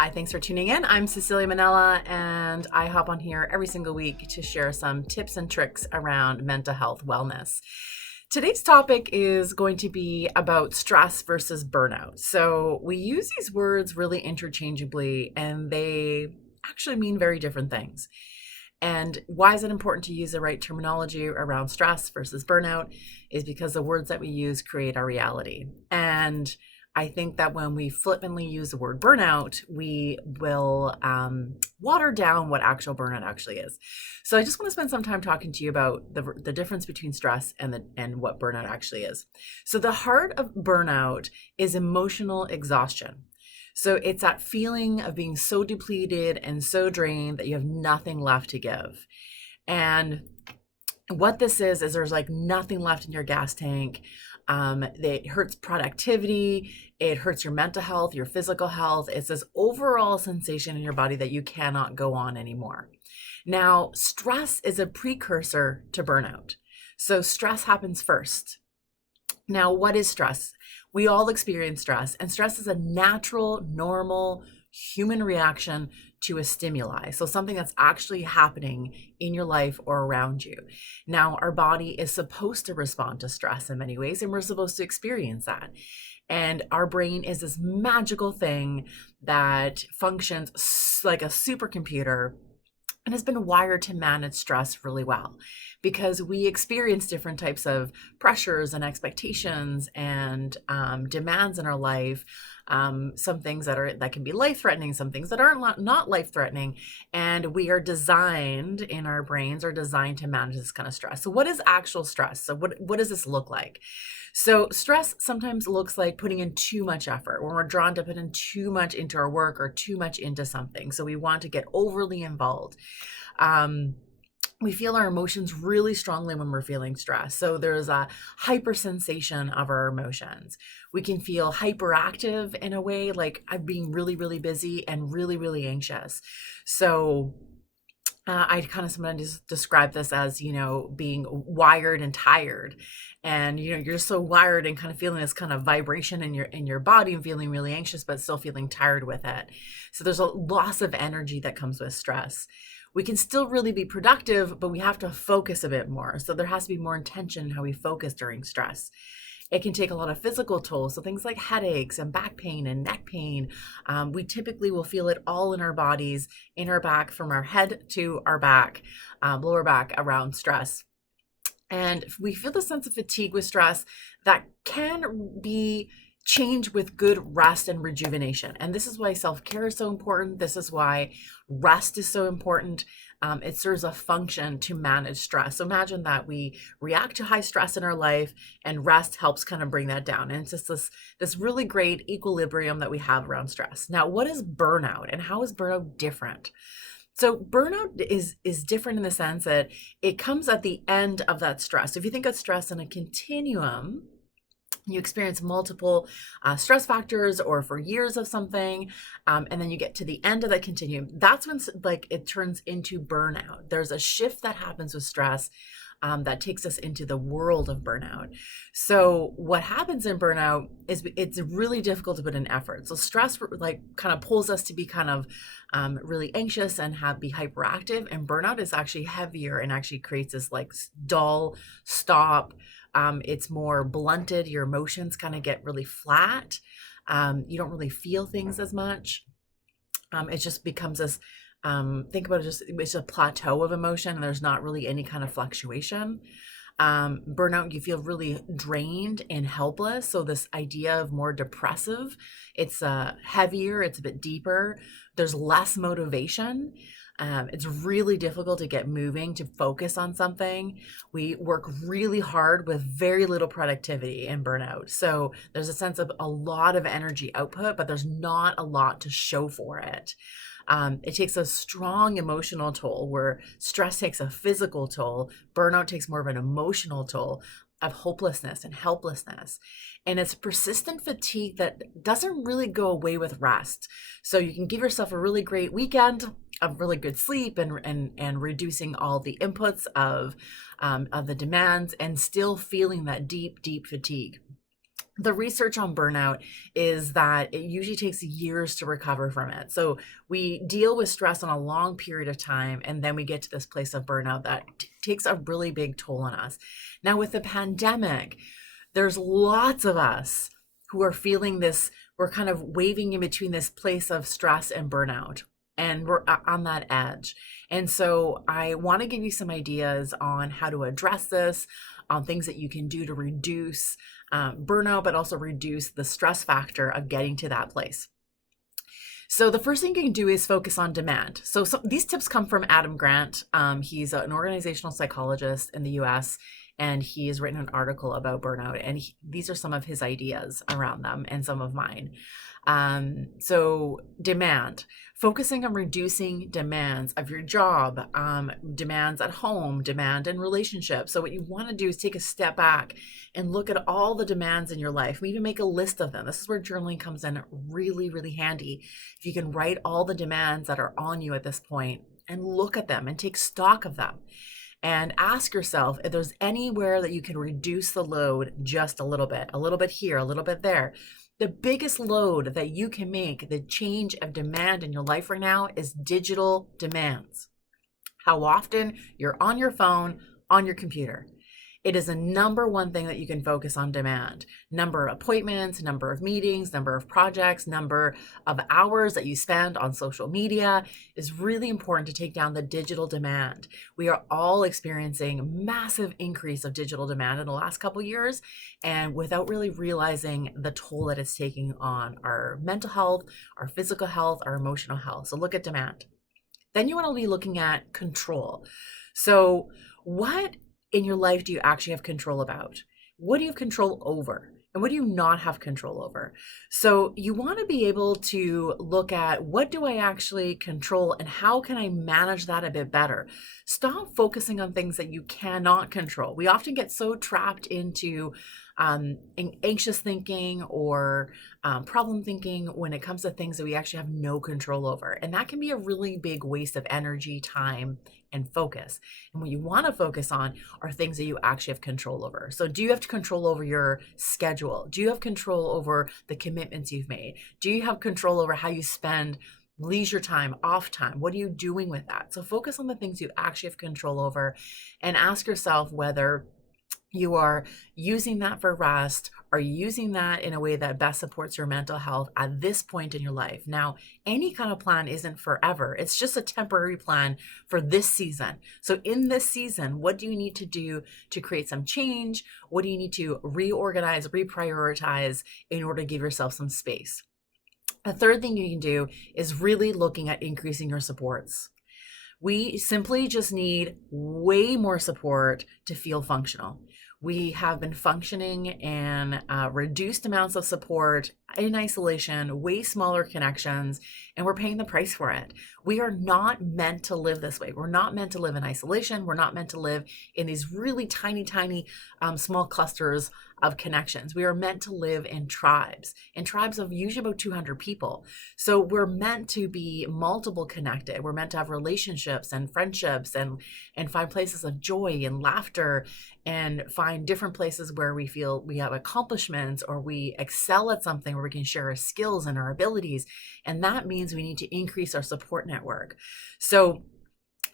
Hi, thanks for tuning in. I'm Cecilia Manella, and I hop on here every single week to share some tips and tricks around mental health wellness. Today's topic is going to be about stress versus burnout. So we use these words really interchangeably, and they actually mean very different things. And why is it important to use the right terminology around stress versus burnout? Is because the words that we use create our reality. And I think that when we flippantly use the word burnout, we will water down what actual burnout actually is. So I just want to spend some time talking to you about the difference between stress and what burnout actually is. So the heart of burnout is emotional exhaustion. So it's that feeling of being so depleted and so drained that you have nothing left to give. And what this is there's like nothing left in your gas tank. It hurts productivity. It hurts your mental health, your physical health. It's this overall sensation in your body that you cannot go on anymore. Now, stress is a precursor to burnout. So stress happens first. Now, what is stress? We all experience stress, and stress is a natural, normal human reaction to a stimuli. So something that's actually happening in your life or around you. Now, our body is supposed to respond to stress in many ways, and we're supposed to experience that. And our brain is this magical thing that functions like a supercomputer and has been wired to manage stress really well because we experience different types of pressures and expectations and demands in our life. Some things that can be life-threatening, some things that aren't not life-threatening, and we are designed in our brains are designed to manage this kind of stress. So what is actual stress? So what does this look like? So stress sometimes looks like putting in too much effort, when we're drawn to put in too much into our work or too much into something. So we want to get overly involved. We feel our emotions really strongly when we're feeling stress. So there's a hyper sensation of our emotions. We can feel hyperactive in a way, like I'm being really, really busy and really, really anxious. So I kind of sometimes describe this as, being wired and tired. And, you're so wired and kind of feeling this kind of vibration in your body and feeling really anxious, but still feeling tired with it. So there's a loss of energy that comes with stress. We can still really be productive, but we have to focus a bit more. So there has to be more intention in how we focus during stress. It can take a lot of physical tolls. So things like headaches and back pain and neck pain. We typically will feel it all in our bodies, in our back, from our head to our back, lower back around stress. And we feel the sense of fatigue with stress that can be changed with good rest and rejuvenation. And this is why self-care is so important. This is why rest is so important. It serves a function to manage stress. So imagine that we react to high stress in our life and rest helps kind of bring that down. And it's just this really great equilibrium that we have around stress. Now, what is burnout and how is burnout different? So burnout is different in the sense that it comes at the end of that stress. So if you think of stress in a continuum, you experience multiple stress factors or for years of something, and then you get to the end of that continuum. That's when it turns into burnout. There's a shift that happens with stress that takes us into the world of burnout. So what happens in burnout is it's really difficult to put in effort. So stress kind of pulls us to be kind of really anxious and be hyperactive, and burnout is actually heavier and actually creates this dull stop. It's more blunted. Your emotions kind of get really flat. You don't really feel things as much. It just becomes this, think about it, it's a plateau of emotion and there's not really any kind of fluctuation. Burnout, you feel really drained and helpless. So this idea of more depressive, it's heavier, it's a bit deeper. There's less motivation. It's really difficult to get moving, to focus on something. We work really hard with very little productivity in burnout. So there's a sense of a lot of energy output, but there's not a lot to show for it. It takes a strong emotional toll, where stress takes a physical toll. Burnout takes more of an emotional toll of hopelessness and helplessness. And it's persistent fatigue that doesn't really go away with rest. So you can give yourself a really great weekend of really good sleep and reducing all the inputs of the demands and still feeling that deep fatigue. The research on burnout is that it usually takes years to recover from it. So we deal with stress on a long period of time, and then we get to this place of burnout that takes a really big toll on us. Now, with the pandemic, there's lots of us who are feeling this, we're kind of waving in between this place of stress and burnout. And we're on that edge. And so I want to give you some ideas on how to address this, on things that you can do to reduce burnout, but also reduce the stress factor of getting to that place. So the first thing you can do is focus on demand. So these tips come from Adam Grant. He's an organizational psychologist in the US, and he has written an article about burnout. And these are some of his ideas around them and some of mine. So demand, focusing on reducing demands of your job, demands at home, demand in relationships. So what you want to do is take a step back and look at all the demands in your life. Maybe make a list of them. This is where journaling comes in really, really handy. If you can write all the demands that are on you at this point and look at them and take stock of them. And ask yourself if there's anywhere that you can reduce the load just a little bit here, a little bit there. The biggest load that you can make, the change of demand in your life right now, is digital demands. How often you're on your phone, on your computer. It is the number one thing that you can focus on demand. Number of appointments, number of meetings, number of projects, number of hours that you spend on social media is really important to take down the digital demand. We are all experiencing massive increase of digital demand in the last couple of years, and without really realizing the toll that it's taking on our mental health, our physical health, our emotional health. So look at demand. Then you want to be looking at control. So what in your life do you actually have control about? What do you have control over? And what do you not have control over? So you want to be able to look at, what do I actually control and how can I manage that a bit better? Stop focusing on things that you cannot control. We often get so trapped into anxious thinking or problem thinking when it comes to things that we actually have no control over. And that can be a really big waste of energy, time, and focus. And what you want to focus on are things that you actually have control over. So do you have control over your schedule? Do you have control over the commitments you've made? Do you have control over how you spend leisure time, off time? What are you doing with that? So focus on the things you actually have control over and ask yourself whether you are using that for rest, are you using that in a way that best supports your mental health at this point in your life? Now, any kind of plan isn't forever. It's just a temporary plan for this season. So in this season, what do you need to do to create some change? What do you need to reorganize, reprioritize in order to give yourself some space? The third thing you can do is really looking at increasing your supports. We simply just need way more support to feel functional. We have been functioning in reduced amounts of support, in isolation, way smaller connections, and we're paying the price for it. We are not meant to live this way. We're not meant to live in isolation. We're not meant to live in these really tiny, small clusters of connections. We are meant to live in tribes of usually about 200 people. So we're meant to be multiple connected. We're meant to have relationships and friendships and find places of joy and laughter and find different places where we feel we have accomplishments or we excel at something where we can share our skills and our abilities. And that means we need to increase our support network. So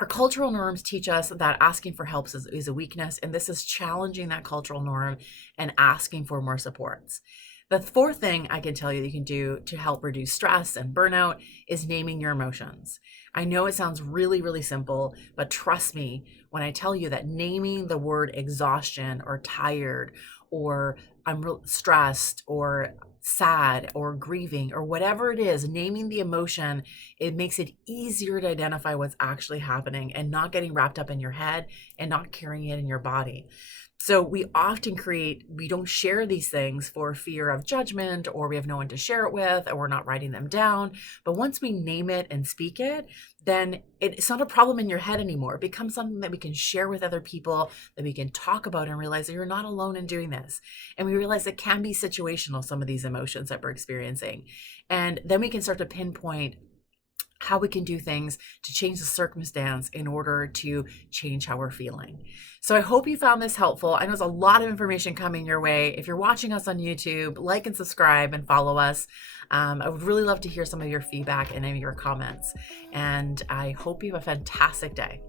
our cultural norms teach us that asking for help is a weakness, and this is challenging that cultural norm and asking for more supports. The fourth thing I can tell you that you can do to help reduce stress and burnout is naming your emotions. I know it sounds really, really simple, but trust me when I tell you that naming the word exhaustion or tired or I'm stressed or sad or grieving or whatever it is, naming the emotion, it makes it easier to identify what's actually happening and not getting wrapped up in your head and not carrying it in your body. So we often we don't share these things for fear of judgment, or we have no one to share it with, or we're not writing them down. But once we name it and speak it, then it's not a problem in your head anymore. It becomes something that we can share with other people, that we can talk about and realize that you're not alone in doing this. And we realize it can be situational, some of these emotions that we're experiencing. And then we can start to pinpoint how we can do things to change the circumstance in order to change how we're feeling. So I hope you found this helpful. I know there's a lot of information coming your way. If you're watching us on YouTube, like and subscribe and follow us. I would really love to hear some of your feedback and any of your comments. And I hope you have a fantastic day.